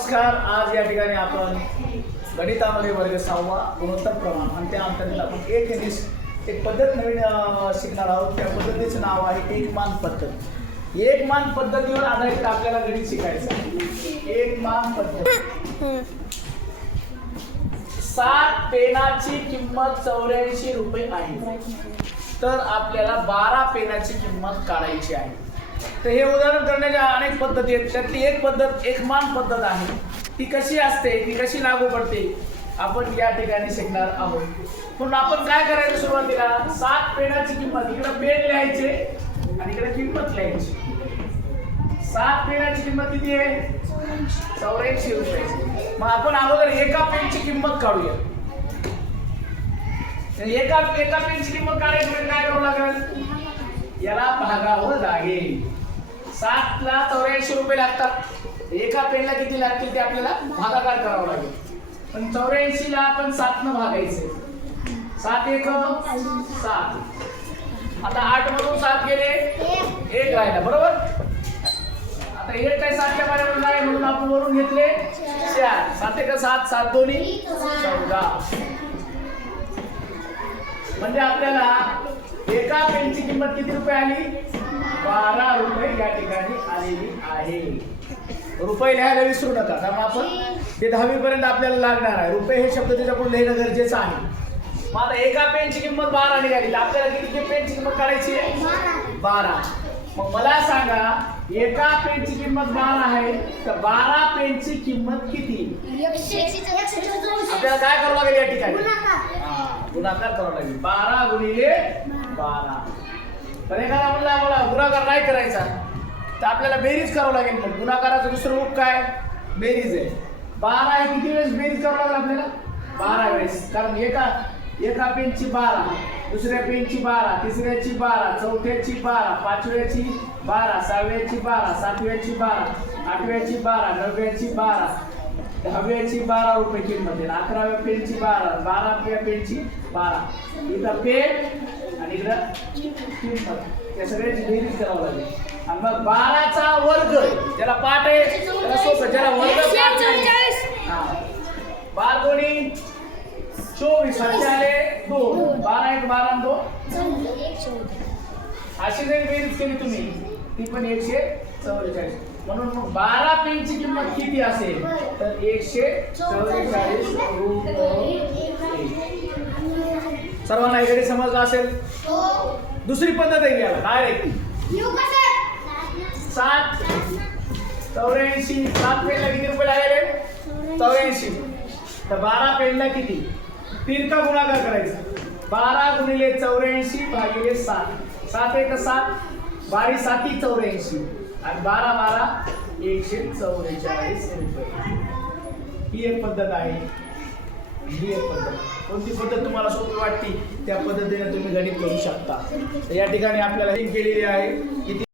नमस्कार. आज या ठिकाणी आपण गणितामध्ये वर्ग 6वा गुणोत्तर प्रमाण आणि त्या अंतर्गत आपण एक पद्धत नवीन शिकणार आहोत. त्या पद्धतीचं नाव आहे एकमान पद्धत. एकमान पद्धतीवर आधारित आपल्याला गणित शिकायचं आहे. एकमान पद्धत. 7 पेनाची किंमत 84 रुपये आहे, तर आपल्याला 12 पेनाची किंमत काढायची आहे. तर हे उदाहरण करण्याच्या अनेक पद्धती आहेत. त्यातली एक पद्धत एकमान पद्धत आहे. ती कशी असते, ती कशी लागू पडते, आपण या ठिकाणी शिकणार आहोत. म्हणून आपण काय करायचं सुरुवातीला 7 पेनाची किंमत, इकडे पेन लिहायचे आणि इकडे किंमत लिहायची. 7 पेनाची किंमत किती आहे? 84 रुपये. मग आपण अगोदर एका पेनची किंमत काढूया. एका पेनची किंमत काढायची म्हणजे काय करावं लागेल? याला भागावं लागेल. 7 ला 84 रुपये लागतात. एका पेनला किती लागतील ते आपल्याला भागाकार करावा लागेल. पण 84 ला आपण 7 न भागायचे. 7 एक 7. आता 8 मधून 7 गेले, 1 राहिला, बरोबर. आता 1 काय 7 च्या बरोबर नाही म्हणून आपण वरून घेतले 4. 7 एक 7, 7 दोन्ही 14. म्हणजे आपल्याला एका पेनची किंमत किती रुपये आली? 12 रुपये या ठिकाणी आलेली आहे. रुपये लिहायला विसरू नका, कारण आपण ते 10वी पर्यंत आपल्याला लागणार आहे. रुपये हे शब्द त्याच्याकडून लिहिणं गरजेचं आहे. मग आता एका पेनची किंमत 12 निघाली, आपल्याला किती पेनची किंमत काढायची आहे? 12. मग मला सांगा, एका पेनची किंमत 12 आहे, तर 12 पेनची किंमत किती? आपल्याला काय करावं लागेल या ठिकाणी? गुणाकार करावा लागेल. 12 गुणिले 12. पण एखादा म्हणला मला गुणाकार नाही करायचा, तर आपल्याला बेरीज करावं लागेल. पण गुणाकाराचं दुसरं रूप काय? बेरीज आहे. 12 आहे, किती वेळेस बेरीज करावं लागेल आपल्याला? 12 वेळेस. कारण एका पेनची 12, दुसऱ्या पेनची 12, तिसऱ्याची 12, चौथ्याची 12, पाचव्याची 12, 6व्याची 12, 7व्याची 12, 8व्याची 12, 9व्याची 12, 10व्याची 12 रुपये किंमत आहे. 11व्या पेनची 12, 12व्या पेनची 12. इथं पेन आणि इकडं किंमत, त्या सगळ्याची बेरीज करावं लागेल. आणि मग 12चा वर्ग, ज्याला पाठ आहे त्याला सोपं, ज्याला वर्ग पाठ आहे. 12 दोन्ही 24, आले 2. 12 एक 12 आणि 2. अशी जरी बेरीज केली तुम्ही, ती पण 144. म्हणून मग 12 पेनची किंमत किती असेल? तर 144 रुपये. सर्वांना इकडे समजलं असेल? दुसरी पद्धत आहे याला डायरेक्ट 7 84. 7 पेनला किती रुपये लागले? 84. तर 12 पेनला किती? तिरका गुणाकार करायचा. 12 गुणिले 84 भागिले 7. 7 एक 7, 12 7 84 आणि 12 12 144 रुपये. ही एक पद्धत आहे. ही एक पद्धत. कोणती पद्धत तुम्हाला सोपी वाटते त्या पद्धतीने तुम्ही गणित करू शकता. तर या ठिकाणी आपल्याला केलेली आहे. किती